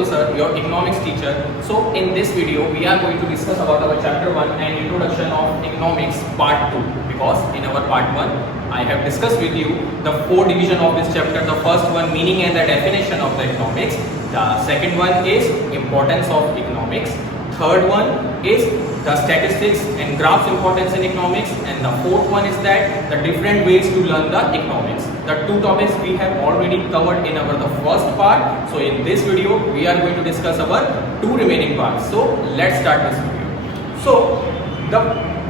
Vipul sir, your economics teacher. So in this video we are going to discuss about our chapter 1 and introduction of economics part 2, because in our part 1 I have discussed with you the 4 division of this chapter. The first one, meaning and the definition of the economics. The second one is importance of economics. Third one is the statistics and graphs importance in economics, and the fourth one is that the different ways to learn the economics. The 2 topics we have already covered in our the first part. So in this video we are going to discuss our 2 remaining parts. So let's start this video. So the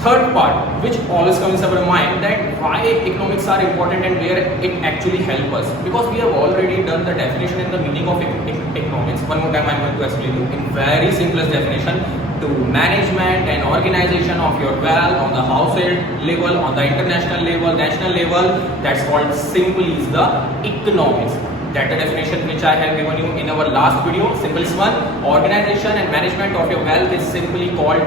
third part, which always comes in our mind, that why economics are important and where it actually helps us, because we have already done the definition and the meaning of economics. One more time I am going to explain you in very simplest definition: to management and organization of your wealth on the household level, on the international level, national level. That's called simply is the economics. That the definition which I have given you in our last video, simplest one. Organization and management of your wealth is simply called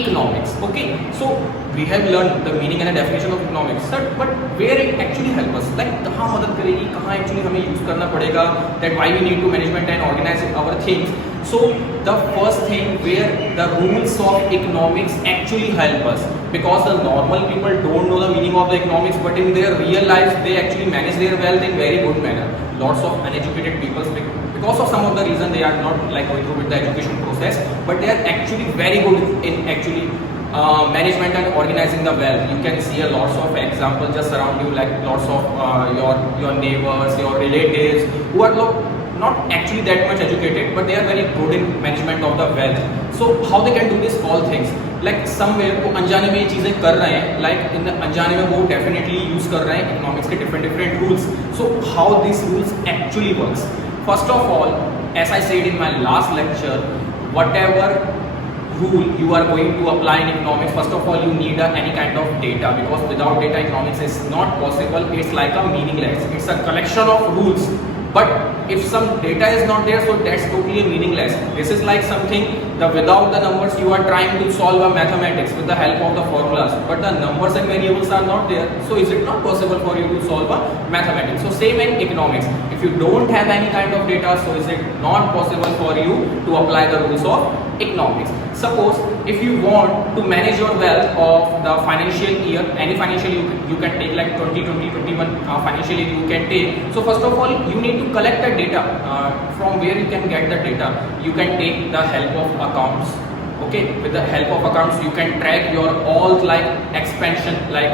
economics. Okay, so we have learned the meaning and the definition of economics, sir, but where it actually help us, like कहाँ मदद करेगी, कहाँ actually हमें use करना पड़ेगा, that why we need to management and organize our things. So the first thing where the rules of economics actually help us, because the normal people don't know the meaning of the economics, but in their real lives they actually manage their wealth in very good manner. Lots of uneducated people, because of some of the reason, they are not like going through with the education process, but they are actually very good in actually management and organizing the wealth. You can see a lots of examples just around you, like lots of your neighbors, your relatives who are not actually that much educated, but they are very good in management of the wealth. So how they can do this all things, like somewhere वो अनजाने में ये चीजें कर रहे हैं, like in the अनजाने में वो definitely use कर रहे हैं economics के different rules. So how these rules actually works? First of all, as I said in my last lecture, whatever rule you are going to apply in economics, first of all you need any kind of data, because without data economics is not possible. It's like a meaningless. It's a collection of rules. But if some data is not there, so that's totally meaningless. This is like something, without the numbers you are trying to solve a mathematics with the help of the formulas, but the numbers and variables are not there, so is it not possible for you to solve a mathematics? So same in economics, if you don't have any kind of data, so is it not possible for you to apply the rules of economics. Suppose if you want to manage your wealth of the financial year, any financial you can take, like 2020, 21 financial year you can take. So first of all you need to collect the data. From where you can get the data? You can take the help of accounts. Okay, with the help of accounts you can track your all like expansion, like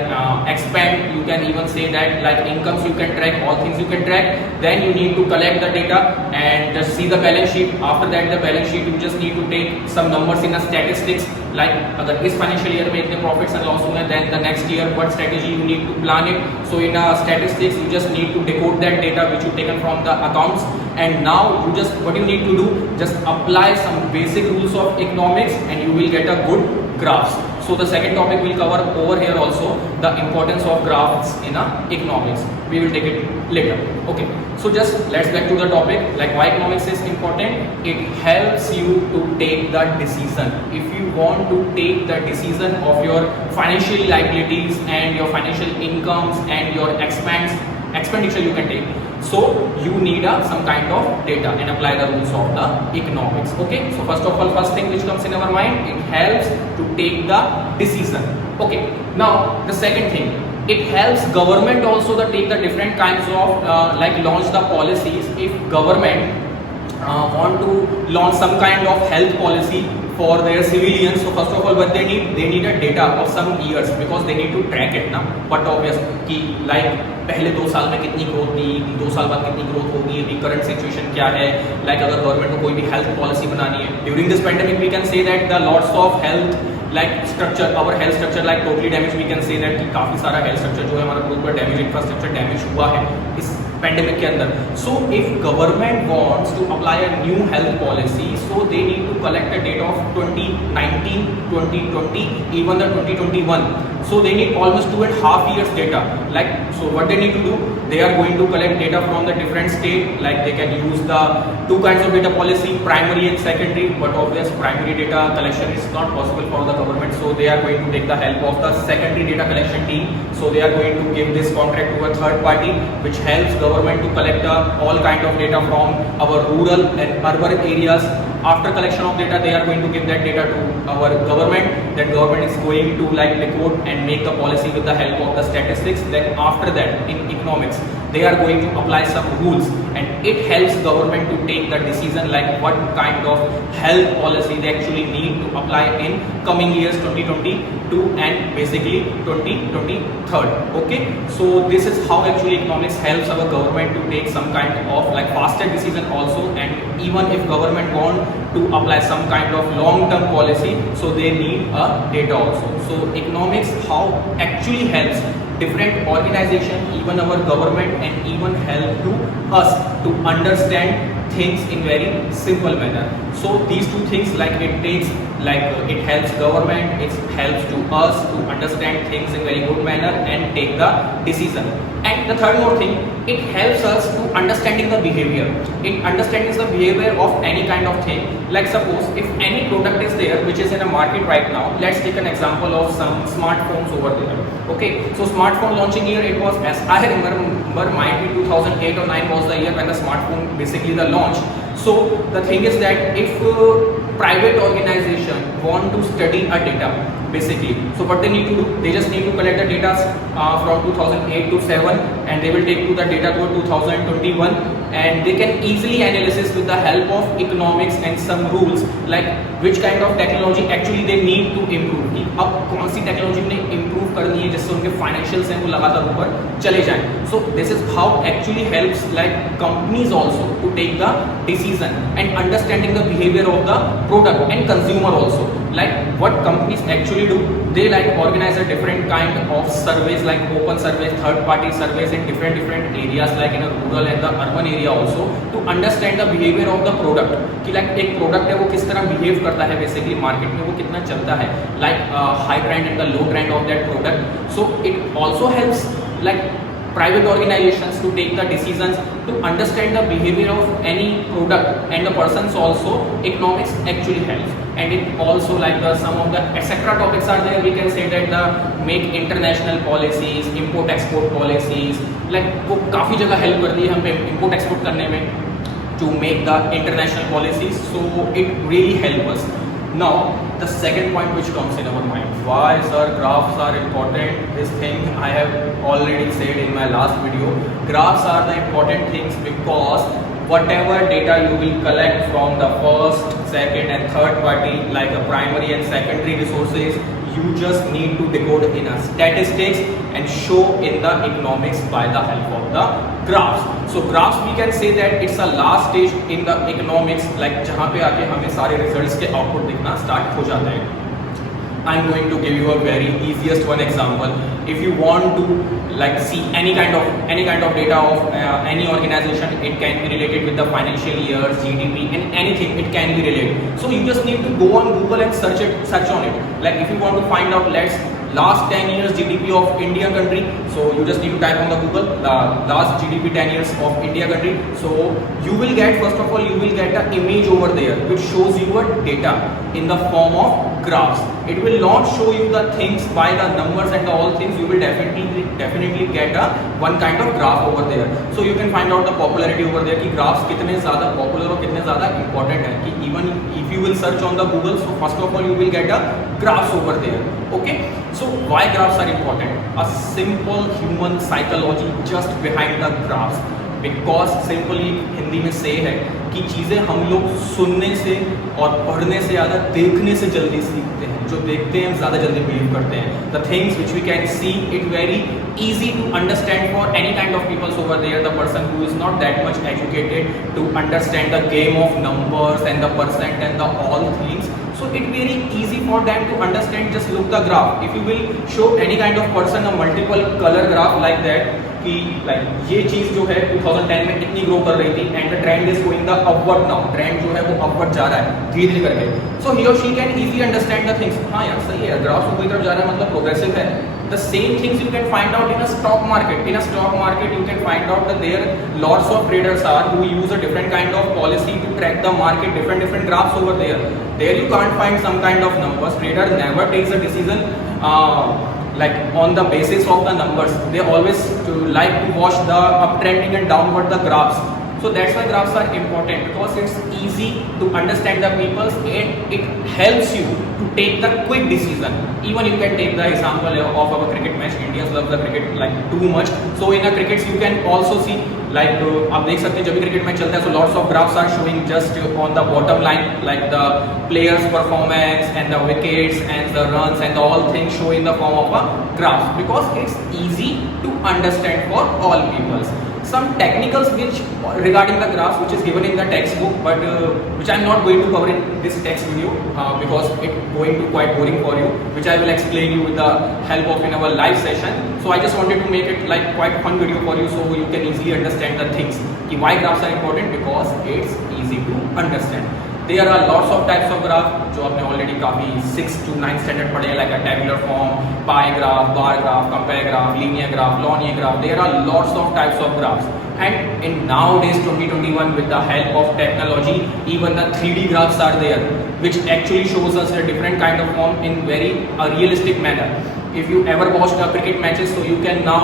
expand, you can even say that, like incomes you can track, all things you can track. Then you need to collect the data and just see the balance sheet. After that the balance sheet you just need to take some numbers in a statistics, like अगर इस financial year में इतने profits and loss हुए, then the next year what strategy you need to plan it. So in a statistics you just need to decode that data which you taken from the accounts, and now you just what you need to do, just apply some basic rules of economics and you will get a good graphs. So the second topic will cover over here also, the importance of graphs in economics. We will take it later. Okay, so just let's back to the topic, like why economics is important. It helps you to take the decision. If you want to take the decision of your financial liabilities and your financial incomes and your expenditure you can take, so you need some kind of data and apply the rules of the economics. Okay, so first of all, first thing which comes in our mind, it helps to take the decision. Okay, now the second thing, it helps government also to take the different kinds of like launch the policies. If government want to launch some kind of health policy for their civilians, so first of all what they need a data of some years, because they need to track it ना. But obvious कि like पहले 2 साल में कितनी growth थी, 2 साल बाद कितनी ग्रोथ होगी, अभी करंट सिचुएशन क्या है, like अगर गवर्नमेंट को कोई भी हेल्थ पॉलिसी बनानी है during this pandemic, we can say that the lots of health like structure, our health structure like totally damaged. We can say that कि काफी सारा health structure जो है हमारा पूरा डैमेज, इंफ्रास्ट्रक्चर डैमेज हुआ है इस पेंडेमिक के अंदर. So if government wants to apply a new health policy, so they need to collect the data of 2019, 2020, even the 2021. So they need almost 2.5 years data. Like, so what they need to do, they are going to collect data from the different state. Like they can use the two kinds of data policy, primary and secondary, but obvious primary data collection is not possible for the government, so they are going to take the help of the secondary data collection team. So they are going to give this contract to a third party, which helps government to collect all kind of data from our rural and urban areas. After collection of data, they are going to give that data to our government. That government is going to like decode and make the policy with the help of the statistics. Then after that, in economics, they are going to apply some rules, and it helps government to take the decision like what kind of health policy they actually need to apply in coming years 2022 and basically 2023. Okay, so this is how actually economics helps our government to take some kind of like faster decision also. And even if government want to apply some kind of long-term policy, so they need a data also. So economics how actually helps different organization, even our government, and even help to us to understand things in very simple manner. So these two things, like it takes like it helps government, it helps to us to understand things in very good manner and take the decision. And the third more thing, it helps us to understanding the behavior. It understands the behavior of any kind of thing. Like suppose if any product is there which is in a market right now, let's take an example of some smartphones over there. Okay, so smartphone launching year, it was, as I remember, might be 2008 or 9 was the year when the smartphone basically the launch. So the thing is that if private organization want to study a data basically, so what they need to do, they just need to collect the data from 2008 to 7, and they will take to the data to 2021, and they can easily analysis with the help of economics and some rules like which kind of technology actually they need to improve. कि अब कौन सी technology ने improve करनी है जिससे उनके financials हैं वो लगातार ऊपर चले जाएं. So this is how actually helps like companies also to take the decision and understanding the behavior of the product and consumer also. Like what companies actually do, they like organize a different kind of surveys like open surveys, third party surveys in different areas like in a rural and the urban area also, to understand the behavior of the product कि like एक product है वो किस तरह behave करता है basically market में, वो कितना चलता है, like high trend and the low trend of that product. So it also helps like private organizations to take the decisions to understand the behavior of any product and the persons also. Economics actually helps, and it also like the some of the etc topics are there. We can say that the make international policies, import export policies, like वो काफी जगह help करती है हमें import export करने में to make the international policies. So it really helps us. Now the second point which comes in our mind, why sir graphs are important? This thing I have already said in my last video. Graphs are the important things because whatever data you will collect from the first, second and third party like a primary and secondary resources, you just need to decode in a statistics and show in the economics by the help of the graphs. So graphs we can say that it's a last stage in the economics, like जहाँ पे आके हमें सारे results के output दिखना start हो जाते हैं. I'm going to give you a very easiest one example. If you want to like see any kind of data of any organization, it can be related with the financial years, GDP and anything, it can be related. So you just need to go on Google and search on it. Like if you want to find out last 10 years GDP of India country, so you just need to type on the Google last GDP 10 years of India country. So you will get, first of all, you will get an image over there which shows you a data in the form of graphs. It will not show you the things by the numbers and all things. You will definitely get a one kind of graph over there. So you can find out the popularity over there कि graphs कितने ज़्यादा popular और कितने ज़्यादा important है. कि even if you will search on the Google, so first of all you will get a graphs over there. Okay. So why graphs are important? A simple human psychology just behind the graphs. Because simply Hindi में से है कि चीज़ें हम लोग सुनने से और पढ़ने से ज़्यादा देखने से जल्दी सीखते हैं. जो देखते हैं हम ज़्यादा जल्दी बिलीव करते हैं. The things which we can see, it very easy to understand for any kind of people over there. The person who is not that much educated to understand the game of numbers and the percent and the all things. So it very easy for them to understand. Just look the graph. If you will show any kind of person a multiple color graph like that, कि like ये चीज जो है 2010 में इतनी grow कर रही थी and the trend is going the upward now, trend जो है वो अपवर्ड जा रहा है धीरे धीरे करके। सो ही और she can easily understand the things, हाँ यार सही है, ग्राफ ऊपर की तरफ जा रहा है मतलब प्रोग्रेसिव है। The same things you can find out in a stock market. In a stock market, you can find out that there lots of traders are who use a different kind of policy to track the market, different graphs over there. There you can't find some kind of numbers. Trader never takes a decision like on the basis of the numbers. They always like to watch the uptrending and downward the graphs. So that's why graphs are important, because it's easy to understand the peoples and it helps you to take the quick decision. Even you can take the example of our cricket match. Indians love the cricket like too much. So in a cricket you can also see like आप देख सकते हैं जब भी cricket match चलता है so lots of graphs are showing just on the bottom line, like the players performance and the wickets and the runs and all things show in the form of a graph, because it's easy to understand for all peoples. Some technicals which regarding the graphs which is given in the textbook, but which I am not going to cover in this text video because it going to quite boring for you, which I will explain you with the help of in our live session. So I just wanted to make it like quite fun video for you so you can easily understand the things. Why graphs are important? Because it's easy to understand. There are lots of types of graph जो आपने already काफी 6 to 9 standard पढ़े हैं, like a tabular form, pie graph, bar graph, compare graph, linear graph, non-linear graph. There are lots of types of graphs. And in nowadays 2021 with the help of technology, even the 3D graphs are there, which actually shows us a different kind of form in very realistic manner. If you ever watched the cricket matches, so you can now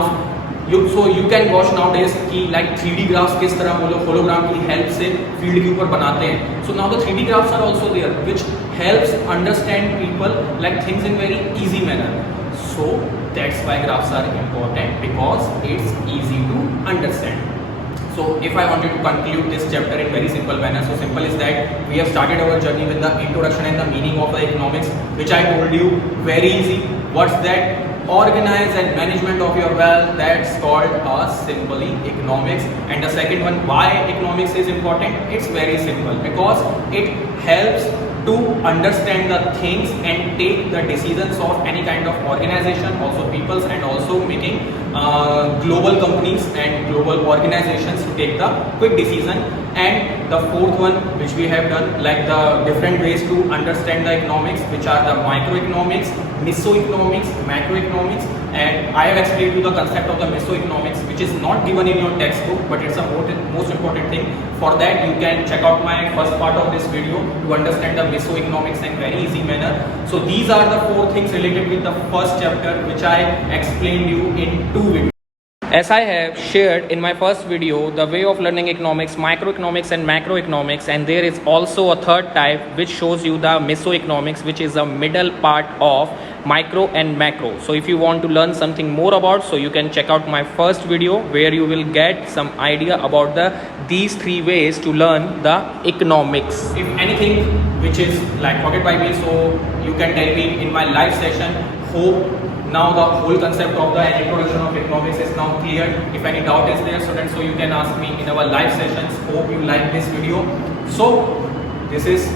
you can watch nowadays कि like 3D graphs किस तरह वो लोग hologram की help से field के ऊपर बनाते हैं. So now the 3D graphs are also there, which helps understand people like things in very easy manner. So that's why graphs are important, because it's easy to understand. So if I wanted to conclude this chapter in very simple manner, so simple is that we have started our journey with the introduction and the meaning of the economics, which I told you very easy. What's that? Organize and management of your wealth, that's called simply economics. And the second one, why economics is important? It's very simple, because it helps to understand the things and take the decisions of any kind of organization, also peoples, and also making global companies and global organizations to take the quick decision. And the fourth one which we have done, like the different ways to understand the economics, which are the microeconomics, mesoeconomics, macroeconomics. And I have explained you the concept of the mesoeconomics, which is not given in your textbook, but it's a most important thing. For that you can check out my first part of this video to understand the mesoeconomics in very easy manner. So these are the 4 things related with the first chapter, which I explained you in 2 videos. As I have shared in my first video, the way of learning economics, microeconomics and macroeconomics, and there is also a third type which shows you the mesoeconomics, which is the middle part of micro and macro. So if you want to learn something more about, so you can check out my first video where you will get some idea about these 3 ways to learn the economics. If anything which is like forget by me, so you can tell me in my live session. Hope now the whole concept of the introduction of economics is now clear. If any doubt is there, so you can ask me in our live sessions. Hope you like this video. So this is,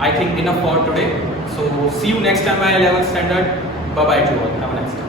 I think, enough for today. So see you next time, my 11th standard. Bye bye to all. Have a nice day.